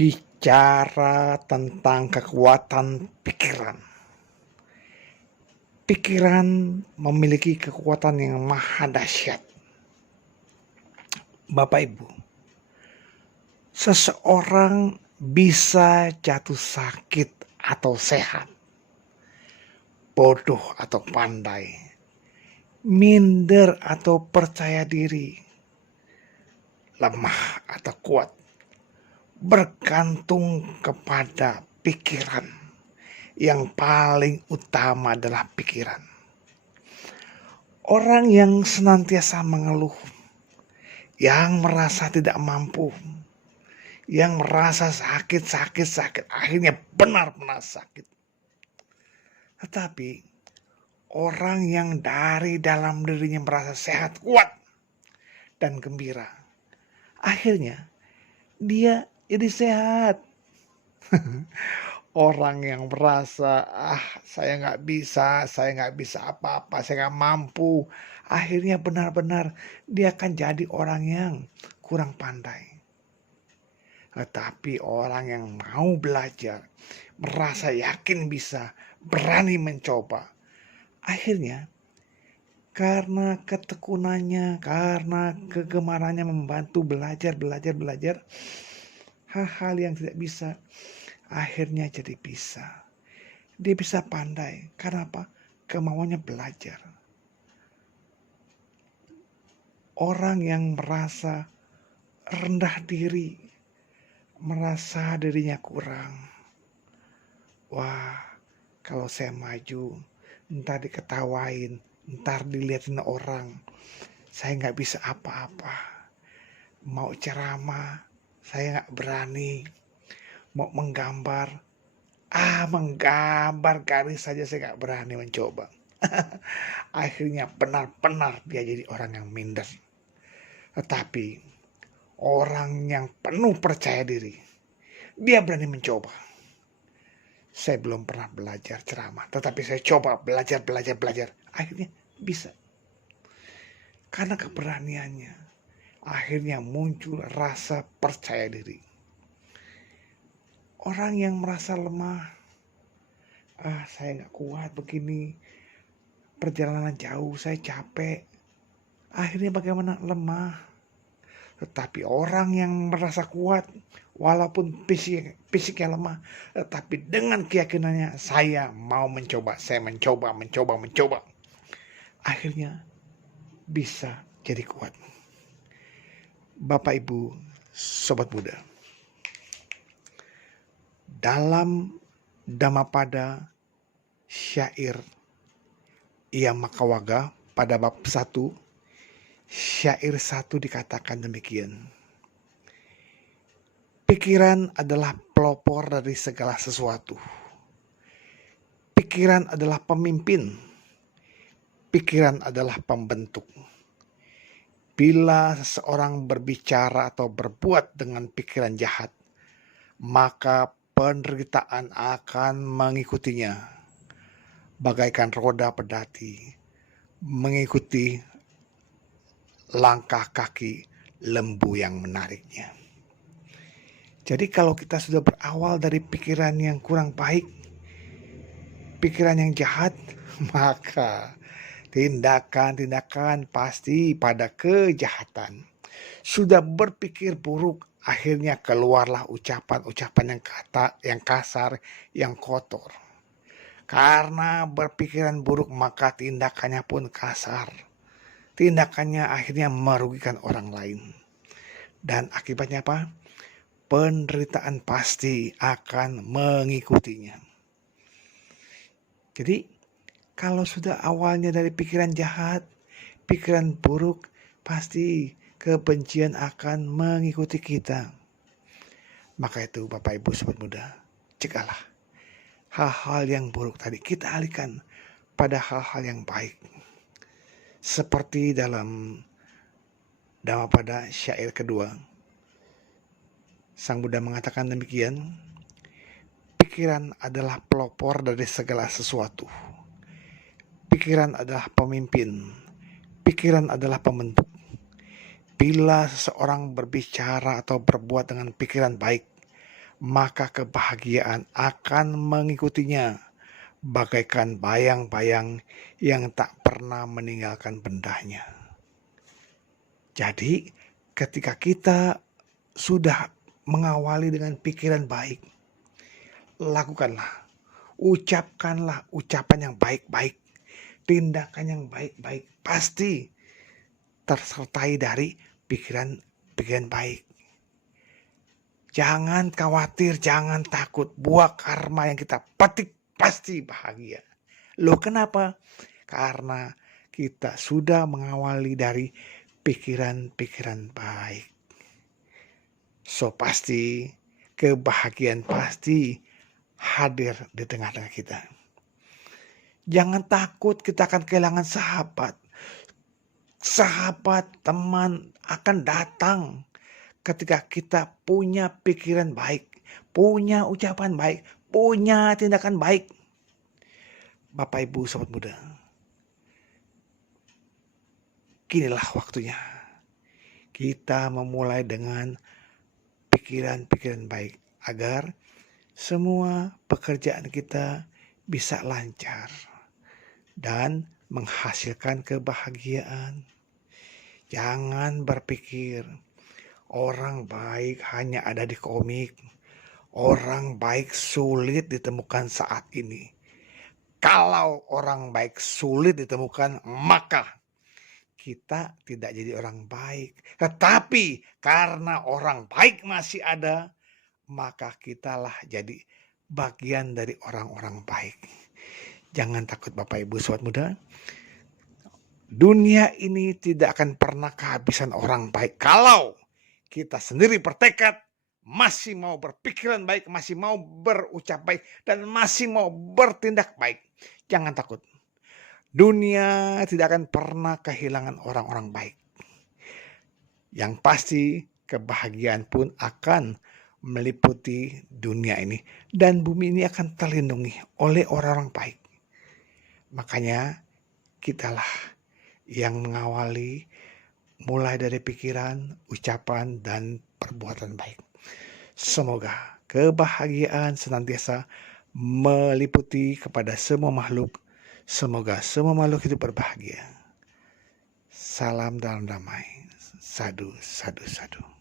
Bicara tentang kekuatan pikiran. Pikiran memiliki kekuatan yang maha dahsyat. Bapak Ibu, seseorang bisa jatuh sakit atau sehat, bodoh atau pandai, minder atau percaya diri, lemah atau kuat, bergantung kepada pikiran. Yang paling utama adalah pikiran. Orang yang senantiasa mengeluh, yang merasa tidak mampu, yang merasa sakit, akhirnya benar-benar sakit. Tetapi orang yang dari dalam dirinya merasa sehat, kuat, dan gembira, akhirnya dia jadi sehat. Orang yang merasa, saya nggak bisa apa-apa, saya nggak mampu, akhirnya benar-benar dia akan jadi orang yang kurang pandai. Tetapi orang yang mau belajar, merasa yakin bisa, berani mencoba, akhirnya karena ketekunannya, karena kegemarannya membantu belajar, hal-hal yang tidak bisa, akhirnya jadi bisa. Dia bisa pandai. Karena apa? Kemauannya belajar. Orang yang merasa rendah diri, merasa dirinya kurang. Wah, kalau saya maju, entar diketawain, entar dilihatin orang. Saya nggak bisa apa-apa. Mau ceramah, saya nggak berani. Mau menggambar garis saja saya nggak berani mencoba. Akhirnya benar-benar dia jadi orang yang minder. Tetapi orang yang penuh percaya diri, dia berani mencoba. Saya belum pernah belajar ceramah, tetapi saya coba belajar. Akhirnya bisa. Karena keberaniannya, akhirnya muncul rasa percaya diri. Orang yang merasa lemah, saya nggak kuat begini, perjalanan jauh, saya capek. Akhirnya bagaimana? Lemah. Tetapi orang yang merasa kuat, walaupun fisiknya lemah, tetapi dengan keyakinannya, saya mau mencoba, saya mencoba. Akhirnya bisa jadi kuat. Bapak Ibu, Sobat Muda, dalam Dhammapada syair Yamakawaga pada bab 1, syair 1 dikatakan demikian. Pikiran adalah pelopor dari segala sesuatu. Pikiran adalah pemimpin. Pikiran adalah pembentuk. Bila seseorang berbicara atau berbuat dengan pikiran jahat, maka penderitaan akan mengikutinya, bagaikan roda pedati mengikuti langkah kaki lembu yang menariknya. Jadi kalau kita sudah berawal dari pikiran yang kurang baik, pikiran yang jahat, maka tindakan pasti pada kejahatan. Sudah berpikir buruk, akhirnya keluarlah ucapan yang kasar, yang kotor. Karena berpikiran buruk, maka tindakannya pun kasar. Tindakannya akhirnya merugikan orang lain. Dan akibatnya apa? Penderitaan pasti akan mengikutinya. Jadi, kalau sudah awalnya dari pikiran jahat, pikiran buruk, pasti kebencian akan mengikuti kita. Maka itu Bapak Ibu Sobat Muda, cegahlah hal-hal yang buruk tadi, kita alihkan pada hal-hal yang baik. Seperti dalam Dhammapada syair kedua, Sang Buddha mengatakan demikian, pikiran adalah pelopor dari segala sesuatu. Pikiran adalah pemimpin. Pikiran adalah pembentuk. Bila seseorang berbicara atau berbuat dengan pikiran baik, maka kebahagiaan akan mengikutinya bagaikan bayang-bayang yang tak pernah meninggalkan bendahnya. Jadi, ketika kita sudah mengawali dengan pikiran baik, lakukanlah, ucapkanlah ucapan yang baik-baik, tindakan yang baik-baik, pasti tersertai dari pikiran baik. Jangan khawatir, jangan takut. Buah karma yang kita petik pasti bahagia. Loh kenapa? Karena kita sudah mengawali dari pikiran-pikiran baik. So pasti kebahagiaan pasti hadir di tengah-tengah kita. Jangan takut kita akan kehilangan sahabat. Sahabat, teman akan datang ketika kita punya pikiran baik, punya ucapan baik, punya tindakan baik. Bapak Ibu Sobat Muda, kinilah waktunya kita memulai dengan pikiran-pikiran baik agar semua pekerjaan kita bisa lancar dan menghasilkan kebahagiaan. Jangan berpikir orang baik hanya ada di komik. Orang baik sulit ditemukan saat ini. Kalau orang baik sulit ditemukan, maka kita tidak jadi orang baik. Tetapi karena orang baik masih ada, maka kitalah jadi bagian dari orang-orang baik. Jangan takut Bapak Ibu Sobat Muda. Dunia ini tidak akan pernah kehabisan orang baik kalau kita sendiri bertekad, masih mau berpikiran baik, masih mau berucap baik, dan masih mau bertindak baik. Jangan takut. Dunia tidak akan pernah kehilangan orang-orang baik. Yang pasti kebahagiaan pun akan meliputi dunia ini. Dan bumi ini akan terlindungi oleh orang-orang baik. Makanya kitalah yang mengawali mulai dari pikiran, ucapan, dan perbuatan baik. Semoga kebahagiaan senantiasa meliputi kepada semua makhluk. Semoga semua makhluk hidup berbahagia. Salam dalam damai. Sadu, sadu, sadu.